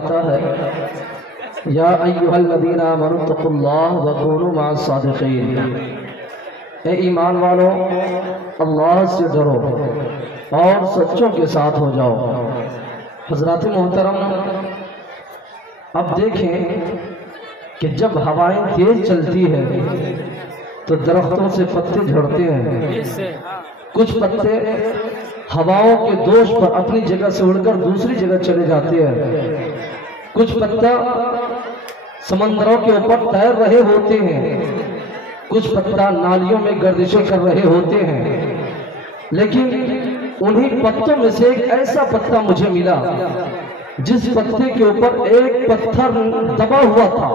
فرماتا ہے یا ایھا الذین آمنوا اتقوا اللہ وکونوا مع الصادقین، اے ایمان والو اللہ سے ڈرو اور سچوں کے ساتھ ہو جاؤ۔ حضرات محترم، اب دیکھیں کہ جب ہوائیں تیز چلتی ہے تو درختوں سے پتے جھڑتے ہیں، کچھ پتے ہواؤں کے دوش پر اپنی جگہ سے اڑ کر دوسری جگہ چلے جاتے ہیں، کچھ پتا سمندروں کے اوپر تیر رہے ہوتے ہیں، کچھ پتا نالیوں میں گردشیں کر رہے ہوتے ہیں، لیکن انہی پتوں میں سے ایک ایسا پتا مجھے ملا جس پتے کے اوپر ایک پتھر دبا ہوا تھا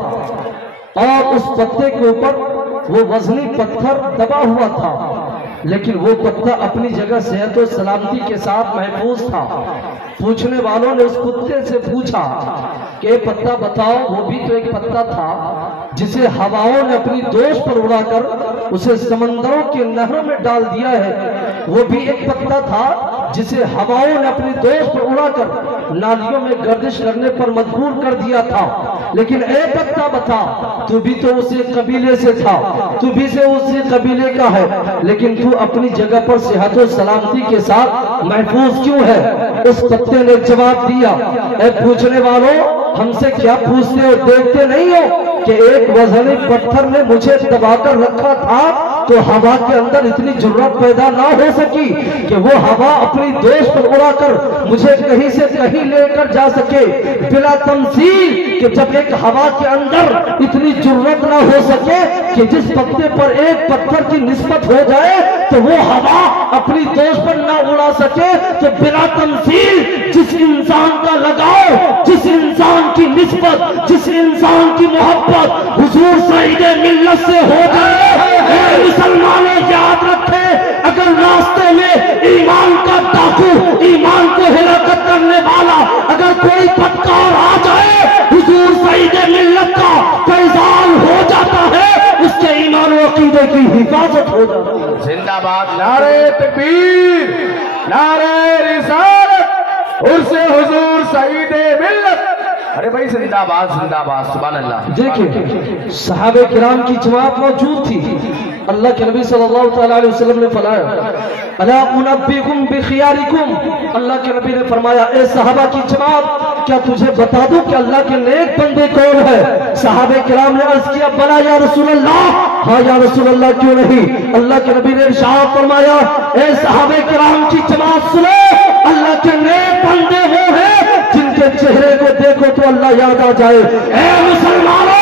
اور اس پتے کے اوپر وہ وزنی پتھر دبا ہوا تھا، لیکن وہ پتا اپنی جگہ صحت و سلامتی کے ساتھ محفوظ تھا۔ پوچھنے والوں نے اس کتے سے پوچھا کہ اے پتا بتاؤ، وہ بھی تو ایک پتا تھا جسے ہواؤں نے اپنی دوش پر اڑا کر اسے سمندروں کے نہروں میں ڈال دیا ہے، وہ بھی ایک پتا تھا جسے ہواؤں نے اپنی دوش پر اڑا کر نالیوں میں گردش کرنے پر مجبور کر دیا تھا، لیکن اے پتا بتا، تو بھی تو اسی قبیلے سے تھا، تو بھی سے اسی قبیلے کا ہے، لیکن تو اپنی جگہ پر صحت و سلامتی کے ساتھ محفوظ کیوں ہے؟ اس پتے نے جواب دیا، اے پوچھنے والوں، ہم سے کیا پوچھتے ہو؟ دیکھتے نہیں ہو کہ ایک وزنی پتھر نے مجھے دبا کر رکھا تھا تو ہوا کے اندر اتنی جرأت پیدا نہ ہو سکی کہ وہ ہوا اپنی دوش پر اڑا کر مجھے کہیں سے کہیں لے کر جا سکے، بلا تمثیل کہ جب ایک ہوا کے اندر اتنی جرأت نہ ہو سکے کہ جس پتے پر ایک پتھر کی نسبت ہو جائے تو وہ ہوا اپنی دوش پر نہ اڑا سکے، تو بلا تمثیل جس انسان کا لگاؤ، جس انسان کی نسبت، جس انسان کی محبت حضور سعید ملت سے ہو جائے، اے مسلمانوں یاد رکھے، اگر راستے میں ایمان کا ڈاکو، ایمان کو ہلاکت کرنے والا اگر کوئی پھٹکار آ جائے، حضور سعید ملت کا فیضان ہو جاتا ہے، اس کے ایمان و عقیدے کی حفاظت ہو جاتی ہے۔ زندہ باد نعرہ تکبیر، نعرہ رسالت، عرس حضور سعید ملت۔ ارے بھائی زندہ باد، زندہ باد، سبحان اللہ۔ دیکھیں صحابہ کرام کی جماعت موجود تھی، اللہ کے نبی صلی اللہ علیہ وسلم نے فرمایا الا انبئکم بخیارکم، اللہ کے نبی نے فرمایا اے صحابہ کی جماعت، کیا تجھے بتا دوں کہ اللہ کے نیک بندے کون ہے؟ صحابہ کرام نے عرض کیا بلا یا رسول اللہ، ہاں یا رسول اللہ کیوں نہیں؟ اللہ کے نبی نے ارشاد فرمایا اے صحابہ کرام کی جماعت سنو، اللہ کے نیک بندے وہ ہیں جن کے چہرے کو دیکھو تو اللہ یاد آ جائے۔ اے مسلمانوں،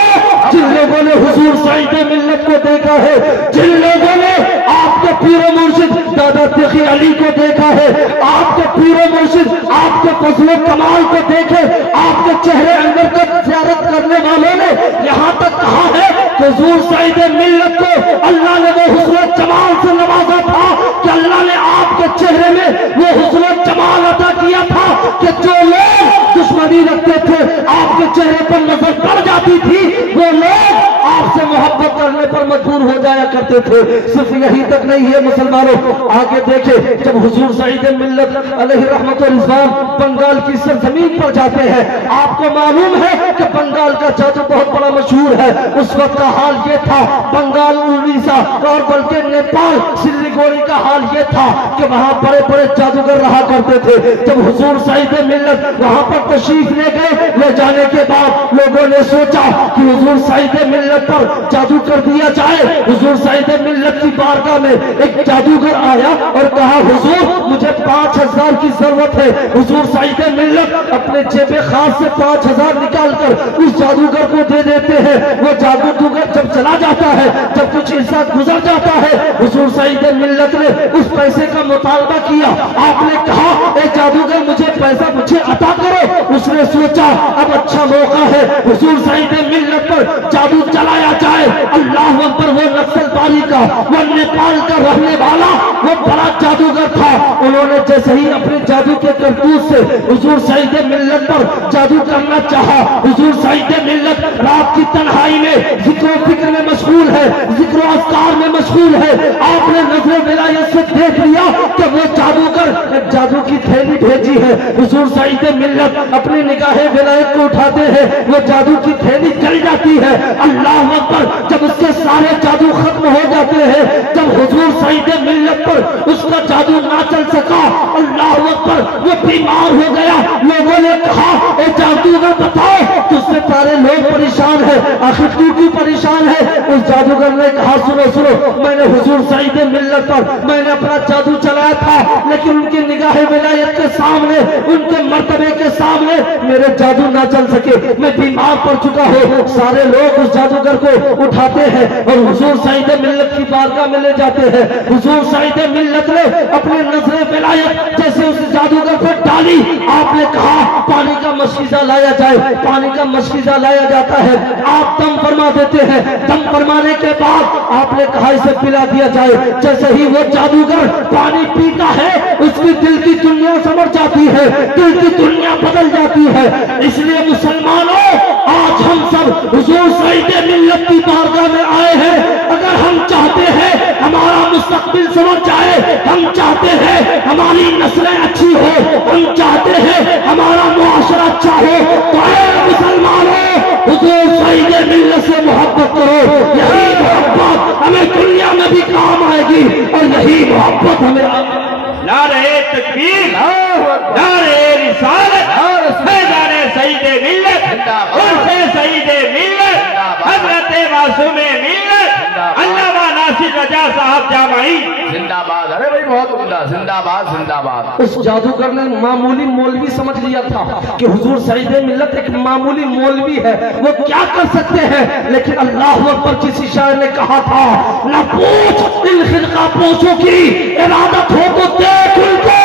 جن لوگوں نے حضور سعید ملت کو دیکھا ہے، جن لوگوں نے آپ کے پیر و مرشد دادا تقی علی کو دیکھا ہے، آپ کے پیر و مرشد آپ کے فضل و کمال کو دیکھے، آپ کے چہرے اندر کو زیارت کرنے والوں نے یہاں تک کہا ہے کہ حضور سعید ملت کو اللہ نے وہ حسن و جمال سے نوازا تھا کہ اللہ نے آپ کے چہرے میں وہ حسن و جمال عطا کیا تھا کہ جو لوگ دشمنی رکھتے تھے آپ کے چہرے پر نظر پڑ جاتی تھی، وہ لوگ آپ سے محبت کرنے پر مجبور ہو جایا کرتے تھے۔ صرف یہی تک نہیں ہے مسلمانوں، آگے دیکھیں جب حضور سعید ملت علیہ رحمت و رضوان بنگال کی سرزمین پر جاتے ہیں، آپ کو معلوم ہے کہ بنگال کا جادو بہت بڑا مشہور ہے۔ اس وقت کا حال یہ تھا، بنگال، اڑیسہ اور بلکہ نیپال، سلیگوڑی کا حال یہ تھا کہ وہاں بڑے بڑے جادوگر رہا کرتے تھے۔ جب حضور سعید ملت وہاں پر تشریف لے گئے، لے جانے کے بعد لوگوں نے سوچا کہ حضور سعید ملت پر جادو کر دیا جائے۔ حضور سعید ملت کی بارگاہ میں ایک جادوگر آیا اور کہا حضور مجھے 5000 کی ضرورت ہے۔ حضور سعید ملت اپنے جیب خاص سے 5000 نکال کر اس جادوگر کو دے دیتے ہیں۔ وہ جادوگر جب چلا جاتا ہے، جب کچھ عرصہ گزر جاتا ہے، حضور سعید ملت نے اس پیسے کا مطالبہ کیا۔ آپ نے کہا اے جادوگر مجھے پیسہ مجھے عطا کرو۔ اس نے سوچا اب اچھا موقع ہے حضور سعید ملت پر جادو چلایا جائے۔ اللہ اکبر، وہ نکسل باری کا، وہ نیپال کا رہنے والا وہ بڑا جادوگر تھا۔ انہوں نے جیسے ہی اپنے جادو کے کرتوت سے حضور سعید ملت پر جادو کرنا چاہا، حضور سعید ملت رات کی تنہائی میں ذکر و فکر میں مشغول ہے، ذکر و اذکار میں مشغول ہے۔ آپ نے نظر ولایت سے دیکھ لیا کہ وہ جادوگر جادو کی تھیلی بھیجی ہے. حضور سعید ملت اپنی نگاہ ولایت کو اٹھاتے ہیں, وہ جادو کی تھیلی جل جاتی ہے. اللہ اکبر. جب اس کے سارے جادو ختم ہو جاتے ہیں, جب حضور سعید ملت پر اس کا جادو نہ چل سکا, اللہ اکبر, وہ بیمار ہو گیا. لوگوں نے کہا اے جادوگر بتاؤ تجھ سے سارے لوگ پریشان ہیں, آخر تو کیوں پریشان ہے؟ اس جادوگر نے کہا سنو سنو, میں نے حضور سعید ملت پر میں نے اپنا جادو چلایا تھا, لیکن ان کی نگاہ ولایت کے سامنے, ان کے مرتبے کے سامنے میرے جادو نہ چل سکے, میں بیمار پڑ چکا ہوں. سارے لوگ اس جادوگر کو اٹھاتے ہیں اور حضور سعید ملت کی بارگاہ میں لے جاتے ہیں. حضور سعید ملت نے اپنی نظر ولایت جیسے اس جادوگر پر ڈالی, آپ نے کہا پانی کا مشکیزہ لایا جائے. پانی کا مشکیزہ لایا جاتا ہے, آپ دم فرما دیتے ہیں. دم فرمانے کے بعد آپ نے کہا اسے پلا دیا جائے. جیسے ہی وہ جادوگر پانی پیتا ہے, اس کی دل کی دنیا سمجھ جاتی ہے, دل کی دنیا بدل جاتی ہے. اس لیے مسلمانوں, آج ہم سب حضور سعید ملت کی بارگاہ میں آئے ہیں. اگر ہم چاہتے ہیں ہمارا مستقبل سمجھ جائے, ہم چاہتے ہیں ہماری نسلیں اچھی ہو, ہم چاہتے ہیں ہمارا معاشرہ اچھا ہو, تو اے مسلمانوں حضور سعید ملت سے محبت کرو. یہی محبت ہمیں دنیا میں بھی کام آئے گی اور یہی محبت ہمیں نعرہ تکبیر, نعرہ رسالت, نعرہ سعید ملت, عرف سعید ملت, حضرت معصوم ملت, علامہ ناصر رجا صاحب جامعی زندہ باد. ارے بھائی بہت عمدہ, زندہ باد زندہ باد. اس جادوگر نے معمولی مولوی سمجھ لیا تھا کہ حضور سعید ملت ایک معمولی مولوی ہے, وہ کیا کر سکتے ہیں. لیکن اللہ اکبر, کسی شاعر نے کہا تھا نہ پوچھ ان خرقہ پوچھوں کی ارادت ہو تو دیکھ ان کو,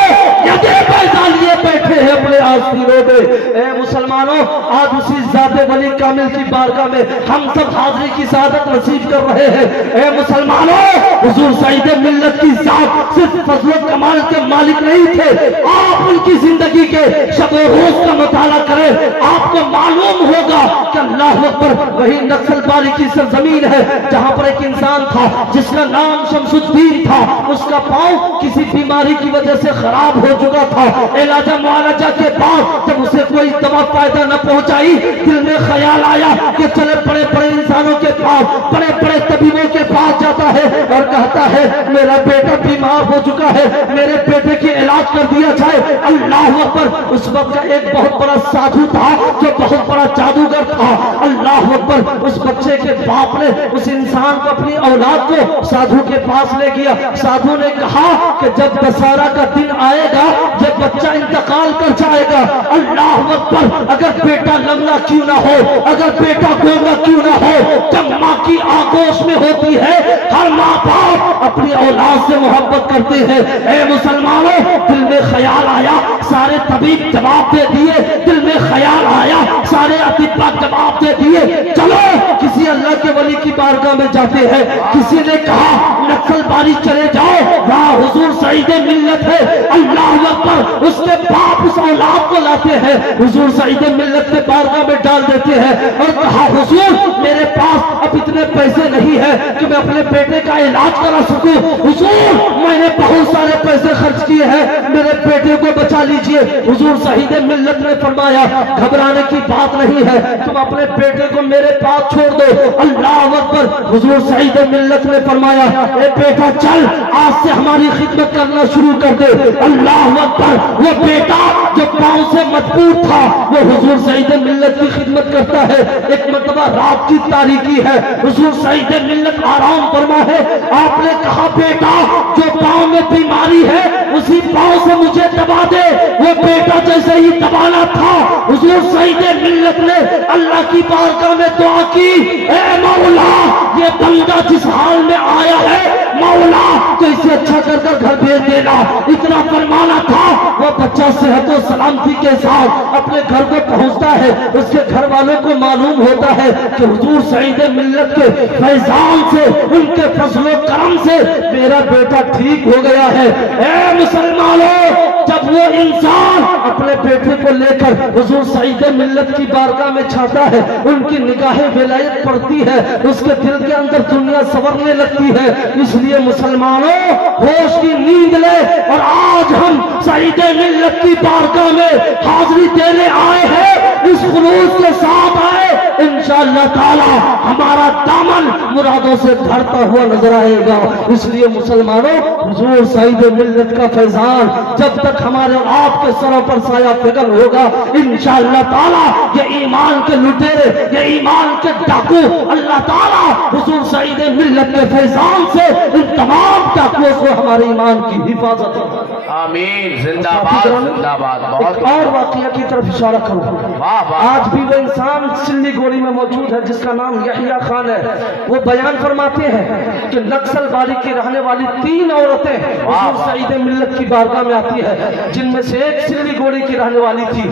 یدے پیدا لیے بیٹھے ہیں اپنے آستینوں میں. اے مسلمانوں, آج اسی ذات ولی کامل کی بارگاہ میں ہم سب حاضری کی سعادت نصیب کر رہے ہیں. اے مسلمانوں, حضور سعید ملت کی ذات صرف فضل و کمال کے مالک نہیں تھے. آپ ان کی زندگی کے شب و روز کا مطالعہ کریں, آپ کو معلوم ہوگا کہ اللہ اکبر وہی نکسل باری کی سرزمین ہے جہاں پر ایک انسان تھا جس کا نام شمس الدین تھا. اس کا پاؤں کسی بیماری کی وجہ سے خراب ہو چکا تھا. علاج معالجہ کے بعد جب اسے کوئی دوا فائدہ نہ پہنچائی, دل میں خیال آیا کہ چلے بڑے بڑے انسانوں کے پاس, بڑے بڑے طبیبوں کے پاس جاتا ہے اور کہتا ہے میرا بیٹا بیمار ہو چکا ہے, میرے بیٹے کی علاج کر دیا جائے. اللہ اکبر, اس وقت کا ایک بہت بڑا سادھو تھا جو بہت بڑا جادوگر تھا. اللہ اکبر, اس بچے کے باپ نے اس انسان کو, اپنی اولاد کو سادھو کے پاس لے گیا. سادھو نے کہا کہ جب دسہرہ کا دن آئے گا یہ بچہ انتقال کر جائے گا. اللہ اکبر, اگر بیٹا لنگڑا کیوں نہ ہو, اگر بیٹا گونگا کیوں نہ ہو, جب ماں کی آغوش میں ہوتی ہے ہر ماں باپ اپنی اولاد سے محبت کرتے ہیں. اے مسلمانوں, دل میں خیال آیا, سارے طبیب جواب دے دیے, دل میں خیال آیا, سارے اطباء جواب دے دیے, چلو کسی اللہ کے ولی کی بارگاہ میں جاتے ہیں. کسی نے کہا نکسل باری چلے جاؤ, وہاں حضور سعید ملت ہے. اللہ اکبر, اس کے باپ اس اولاد کو لاتے ہیں, حضور سعید ملت کے بارگاہ میں ڈال دیتے ہیں اور کہا حضور میرے پاس اب اتنے پیسے نہیں ہیں کہ میں اپنے بیٹے کا علاج کرا سکوں. حضور میں نے بہت سارے پیسے خرچ کیے ہیں, میرے بیٹے کو بچا لیجئے. حضور سعید ملت نے فرمایا گھبرانے کی بات نہیں ہے, تم اپنے بیٹے کو میرے پاس چھوڑ دو. اللہ اکبر, حضور سعید ملت نے فرمایا اے بیٹا چل, آج سے ہماری خدمت کرنا شروع کر دے. اللہ اکبر, وہ بیٹا جو پاؤں سے مجبور تھا وہ حضور سعید ملت کی خدمت کرتا ہے. ایک مرتبہ رات کی تاریکی ہے, حضور سعید ملت آرام فرما ہے. آپ نے کہا بیٹا جو پاؤں میں بیماری ہے اسی پاؤں سے مجھے دبا دے. وہ بیٹا جیسے ہی دبانا تھا, حضور سعید ملت نے اللہ کی بارگاہ میں دعا کی, اے مولا یہ بندہ جس حال میں آیا ہے مولا تو اسے اچھا کر کر گھر بھیج دینا. اتنا فرمانا تھا, وہ بچہ صحت و سلامتی کے ساتھ اپنے گھر کو پہنچتا ہے. اس کے گھر والوں کو معلوم ہوتا ہے کہ حضور سعید ملت کے فیضان سے, ان کے فضل و کرم سے میرا بیٹا ٹھیک ہو گیا ہے. اے مسلمانوں, جب وہ انسان اپنے بیٹے کو لے کر حضور سعید ملت کی بارگاہ میں جاتا ہے، ان کی نگاہ ولایت پڑتی ہے، اس کے دل کے اندر دنیا سنورنے لگتی ہے۔ اس لیے مسلمانوں ہوش کی نیند لے، اور آج ہم سعید ملت کی بارگاہ میں حاضری دینے آئے ہیں، اس خلوص کے ساتھ آئے، انشاءاللہ تعالی ہمارا دامن مرادوں سے بھرتا ہوا نظر آئے گا۔ اس لیے مسلمانوں حضور سعید ملت کا فیضان جب تک ہمارے اور آپ کے سروں پر سایہ فگن ہوگا، انشاءاللہ تعالی یہ ایمان کے لٹیرے، یہ ایمان کے ڈاکو، اللہ تعالی حضور سعید ملت کے فیضان سے ان تمام ڈاکوؤں کو ہمارے ایمان کی حفاظت ہو۔ آمین، زندہ باد، زندہ باد۔ ایک اور واقعہ کی طرف اشارہ کروں، آج بھی وہ انسان سلی گوڑی میں موجود ہے جس کا نام یحییٰ خان ہے، وہ بیان فرماتے ہیں کہ نکسل باری کی رہنے والی 3 عورتیں حضور سعید ملت کی بارگاہ میں آتی ہے، جن میں سے ایک سلی گوڑی کی رہنے والی تھی۔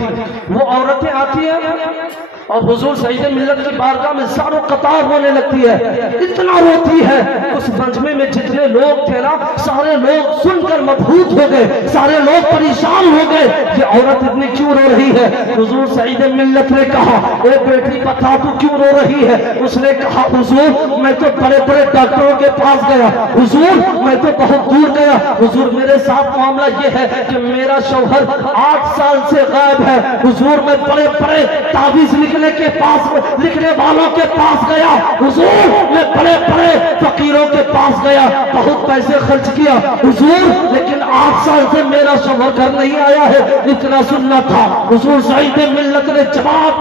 وہ عورتیں آتی ہیں اور حضور سعید ملت کی بارگاہ میں زار و قطار ہونے لگتی ہے، اتنا روتی ہے، اس مجمع میں جتنے لوگ تھے نا سارے لوگ سن کر مبہوت ہو گئے، سارے لوگ پریشان ہو گئے، یہ عورت اتنی کیوں رو رہی ہے؟ حضور سعید ملت نے کہا اے بیٹی بتا تو کیوں رو رہی ہے؟ اس نے کہا حضور میں تو بڑے بڑے ڈاکٹروں کے پاس گیا، حضور میں تو بہت دور گیا، حضور میرے ساتھ معاملہ یہ ہے کہ میرا شوہر 8 سال سے غائب ہے، حضور میں بڑے بڑے تعویذ لکھنے والوں کے پاس گیا، حضور میں بڑے بڑے فقیروں کے پاس گیا، بہت پیسے خرچ کیا حضور، لیکن 8 سال سے میرا شوہر گھر نہیں آیا ہے، اتنا سننا تھا۔ حضور سعید ملت نے جواب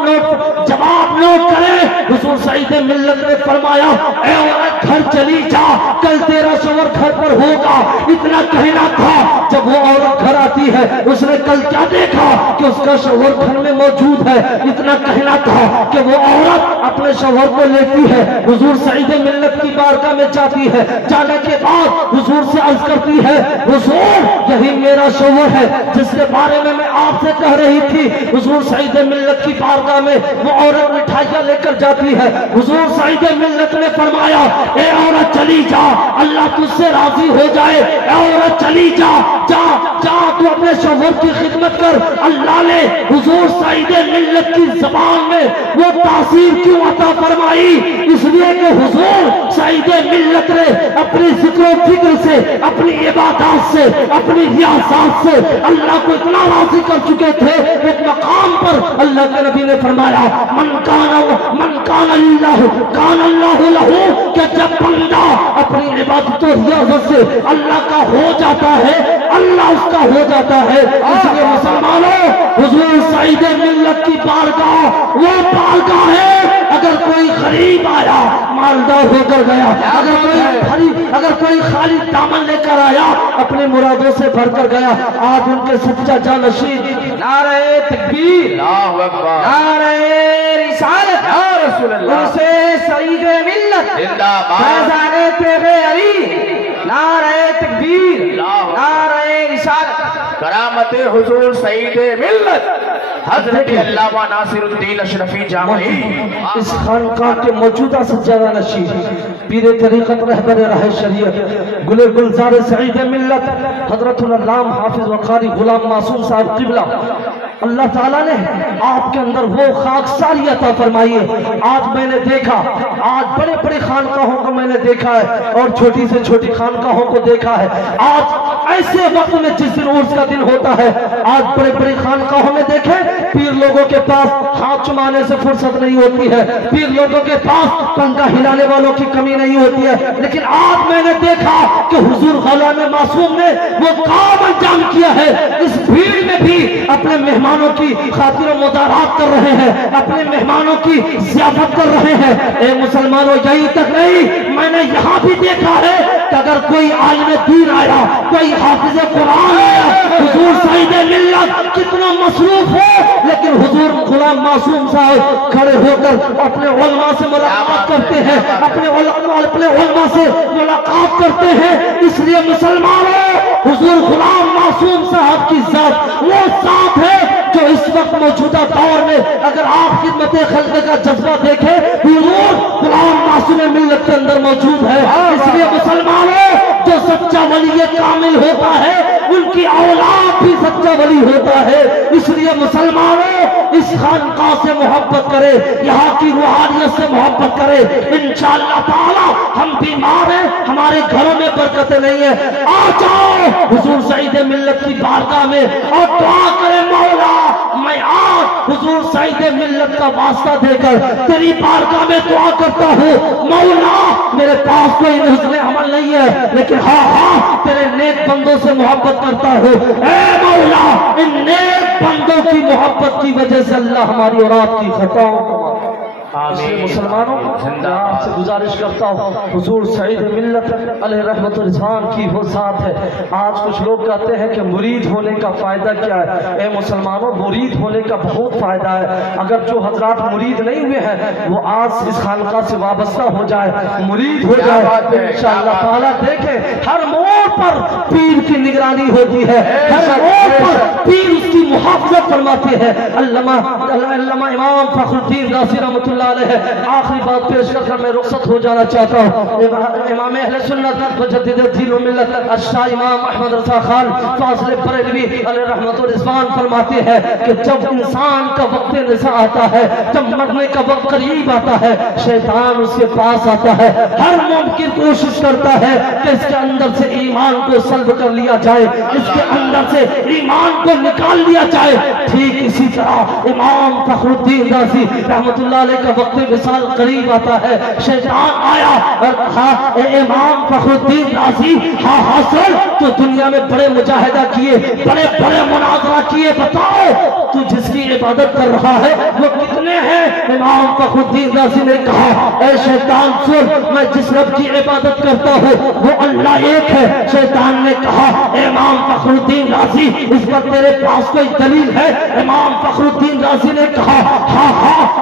نوٹ کرے، حضور سعید ملت نے فرمایا اے عورت گھر چلی جا، کل تیرا شوہر گھر پر ہوگا، اتنا کہنا تھا۔ جب وہ عورت گھر آتی ہے اس نے کل کیا دیکھا کہ اس کا شوہر گھر میں موجود ہے، اتنا کہنا تھا کہ وہ عورت اپنے شوہر کو لیتی ہے، حضور سعید ملت کی بارگاہ میں جاتی ہے، جانے کے بعد حضور سے عرض کرتی ہے حضور یہی میرا شوہر ہے جس کے بارے میں آپ سے کہہ رہی تھی۔ حضور سعید ملت کی بارگاہ میں وہ عورت مٹھائیاں لے کر جاتی ہے، حضور سعید ملت نے فرمایا اے عورت چلی جا، اللہ تجھ سے راضی ہو جائے، اے عورت چلی جا، جا جا تو اپنے شوہر کی خدمت کر۔ اللہ نے حضور سعید ملت کی زبان میں وہ تاثیر کیوں عطا فرمائی؟ اس لیے کہ حضور سعید ملت نے اپنی ذکر و فکر سے، اپنی عبادات سے، اپنی ریاضات سے اللہ کو اتنا راضی کر چکے تھے، ایک مقام پر اللہ کے نبی نے فرمایا من کان اللہ لہو، کہ جب بندہ اپنی عبادت و ریاضت سے اللہ کا ہو جاتا ہے اللہ اس کا ہو جاتا ہے۔ اس لیے مسلمانوں حضور سعید ملت کی بارگاہ وہ بارگاہ ہے، اگر کوئی غریب آیا مالدار ہو کر گیا، اگر کوئی خالی دامن لے کر آیا اپنے مرادوں سے بھر کر گیا، آج ان کے سچا جانشین نعرہ تکبیر، اللہ اکبر، نعرہ رسالت، یا رسول اللہ، ان سے سعید ملت، زندہ باد، فیضان تیغ علی، نعرہ تکبیر، نعرہ رسالت، کرامت حضور سعید ملت حضرت علامہ ناصر الدین اشرفی جامعی اس خانقاہ کے موجودہ سجادہ نشین پیر طریقت رہبر راہ شریعت گل گلزار سعید ملت حضرت العلامہ حافظ وقاری غلام معصوم صاحب قبلہ، اللہ تعالیٰ نے آپ کے اندر وہ خاکساری عطا فرمائی ہے۔ آج میں نے دیکھا، آج بڑے بڑے خانقاہوں کو میں نے دیکھا ہے اور چھوٹی سے چھوٹی خانقاہوں کو دیکھا ہے، آج ایسے وقت میں جس دن عرس کا دن ہوتا ہے، آج بڑے بڑے خانقاہوں میں دیکھیں پیر لوگوں کے پاس ہاتھ چمانے سے فرصت نہیں ہوتی ہے، پیر لوگوں کے پاس پنکھا ہلانے والوں کی کمی نہیں ہوتی ہے، لیکن آج میں نے دیکھا کہ حضور غلام معصوم نے وہ کام انجام کیا ہے، اس بھیڑ میں بھی اپنے مہمانوں کی خاطر و مدارات کر رہے ہیں، اپنے مہمانوں کی ضیافت کر رہے ہیں۔ اے مسلمانوں یہی تک نہیں، میں نے یہاں بھی دیکھا ہے کہ اگر کوئی عالم دین آیا، کوئی حافظ قرآن آیا، حضور سعید ملت کتنا مصروف ہو لیکن حضور غلام معصوم صاحب کھڑے ہو کر اپنے علماء سے ملاقات کرتے ہیں، اپنے علماء سے ملاقات کرتے ہیں۔ اس لیے مسلمانوں حضور غلام معصوم صاحب کی ذات وہ ذات ہے جو اس وقت موجودہ دور میں اگر آپ خدمت خلق کا جذبہ دیکھیں حضور غلام معصوم ملت کے اندر موجود ہے۔ اس لیے مسلمانوں جو سچا ولی کامل ہوتا ہے ان کی اولاد بھی سچا ولی ہوتا ہے. اس لیے مسلمانوں اس خانقاہ سے محبت کرے, یہاں کی روحانیت سے محبت کرے. انشاءاللہ تعالی ہم بیمار ہیں, ہمارے گھروں میں برکتیں نہیں ہیں, آ جاؤ حضور سعید ملت کی بارگاہ میں اور دعا کرے مولا میں آج حضور سعید ملت کا واسطہ دے کر تیری بارگاہ میں دعا کرتا ہوں. مولا میرے پاس کوئی حسن عمل نہیں ہے لیکن ہاں تیرے نیک بندوں سے محبت کرتا ہوں. اے مولا ان نیک بندوں کی محبت کی وجہ سے اللہ ہماری اور آپ کی خطاؤں کو مسلمانوں آپ سے گزارش کرتا ہوں, حضور سعید ملت علیہ رحمت الرضوان کی وہ ذات ہے. آج کچھ لوگ کہتے ہیں کہ مرید ہونے کا فائدہ کیا ہے. اے مسلمانوں مرید ہونے کا بہت فائدہ ہے. اگر جو حضرات مرید نہیں ہوئے ہیں وہ آج اس خانقاہ سے وابستہ ہو جائے, مرید ہو جائے, انشاءاللہ تعالیٰ دیکھیں ہر موڑ پر پیر کی نگرانی ہوتی ہے, ہر موڑ پر پیر اس کی محافظت فرماتے ہیں. علامہ امام فخر الدین رازی رحمۃ اللہ علیہ آخری بات پیش کر میں رخصت ہو جانا چاہتا ہوں. امام اہل سنت مجدد دین و ملت الشاہ امام احمد رضا خان فاضل بریلوی علیہ رحمت الرضوان فرماتے ہیں کہ جب انسان کا وقت نزاع آتا ہے, جب مرنے کا وقت قریب آتا ہے, شیطان اس کے پاس آتا ہے, ہر ممکن کوشش کرتا ہے کہ اس کے اندر سے ایمان کو سلب کر لیا جائے, اس کے اندر سے ایمان کو نکال لیا جائے. ٹھیک اسی طرح امام فخر الدین رازی رحمت اللہ علیہ کا وقت وصال قریب آتا ہے, شیطان آیا اور کہا اے امام فخر الدین رازی ہاں حاصل تو دنیا میں بڑے مجاہدہ کیے, بڑے بڑے مناظرہ کیے, بتاؤ تو جس کی عبادت کر رہا ہے وہ کتنے ہیں. امام فخر الدین رازی نے کہا اے شیطان سن, میں جس رب کی عبادت کرتا ہوں وہ اللہ ایک ہے. شیطان نے کہا امام فخر الدین رازی اس پر تیرے پاس کوئی دلیل ہے. امام فخر الدین رازی نے کہا ہاں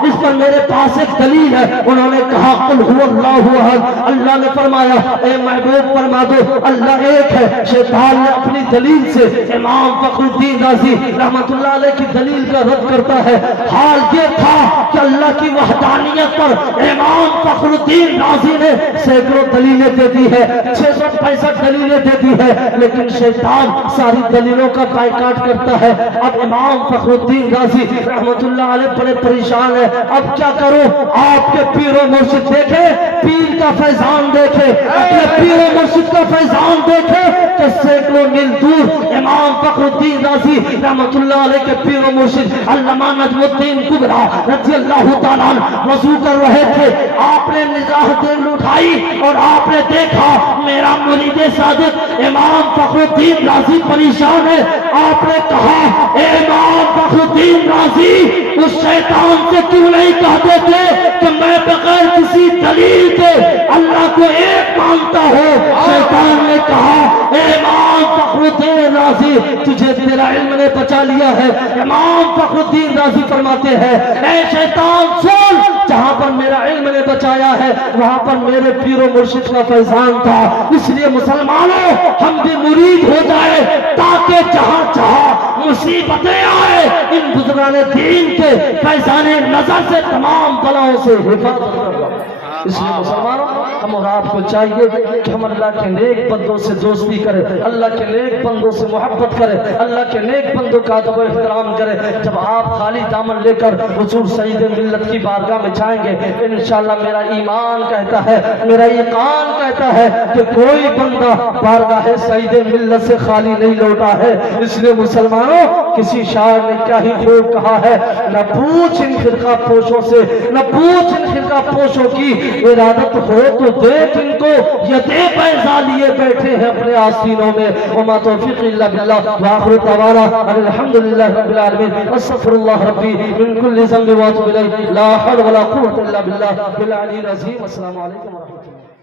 اس پر میرے پاس ایک دلیل ہے. انہوں نے کہا قل هو اللہ احد, اللہ نے فرمایا اے محبوب فرما دو اللہ ایک ہے. شیطان نے اپنی دلیل سے امام فخر الدین رازی رحمت اللہ علیہ کی دلیل کا رد کرتا ہے. حال یہ تھا کہ اللہ کی وحدانیت پر امام فخر الدین رازی نے سینکڑوں دلیلیں دے دی ہے, 665 دلیلیں دے دی ہے, لیکن شیطان ساری دلیلوں کا بائیکاٹ کرتا ہے. اب امام فخر الدین رازی رحمت اللہ علیہ بڑے پریشان ہے, اب کیا کروں. آپ کے پیر و مرشد دیکھے, پیر کا فیضان دیکھے, اپنے پیر و مرشد کا فیضان دیکھے کہ سینکڑوں میل دور امام فخر الدین رازی رحمت اللہ علیہ کے پیر و مرشد علامہ نجم الدین کبریٰ رضی اللہ تعالیٰ وضو کر رہے تھے. آپ نے نگاہ دل اٹھائی اور آپ نے دیکھا میرا مرید صادق امام فخر الدین رازی پریشان ہے. آپ نے کہا اے امام فخر الدین رازی اس شیطان سے کیوں نہیں کہتے تھے کہ میں بغیر کسی دلیل کے اللہ کو ایک مانتا ہوں. شیطان نے کہا اے امام فخر الدین رازی تجھے تیرا علم نے بچا لیا ہے. امام فخر الدین رازی فرماتے ہیں اے شیطان سن, جہاں پر میرا علم نے بچایا ہے وہاں پر میرے پیر و مرشد کا فیضان تھا. اس لیے مسلمانوں ہم بھی مرید ہو جائے تاکہ جہاں جہاں مصیبتیں آئے ان بزرگان دین کے فیضان نظر سے تمام بلاؤں سے حفاظت کرو. اس لیے مسلمانوں ہم اور آپ کو چاہیے کہ ہم اللہ کے نیک بندوں سے دوستی کریں, اللہ کے نیک بندوں سے محبت کریں, اللہ کے نیک بندوں کا ادب و احترام کریں. جب آپ خالی دامن لے کر حضور سعید ملت کی بارگاہ میں جائیں گے انشاءاللہ میرا ایمان کہتا ہے, میرا یقین کہتا ہے کہ کوئی بندہ بارگاہ سعید ملت سے خالی نہیں لوٹا ہے. اس لیے مسلمانوں کسی شاعر نے کیا ہی خوب کہا ہے, نہ پوچھ ان فرقہ پوشوں سے, نہ پوچھ ان فرقہ پوشوں کی ارادت ہو تو دیکھ ان کو یدے بیضا لیے بیٹھے ہیں اپنے آستینوں میں. وما توفیق الا باللہ وآخر دعوانا الحمدللہ رب العالمین استغفر اللہ ربی من کل ذنب واتوب الیہ لا حول ولا قوة الا باللہ العلی العظیم. السلام علیکم ورحمۃ اللہ.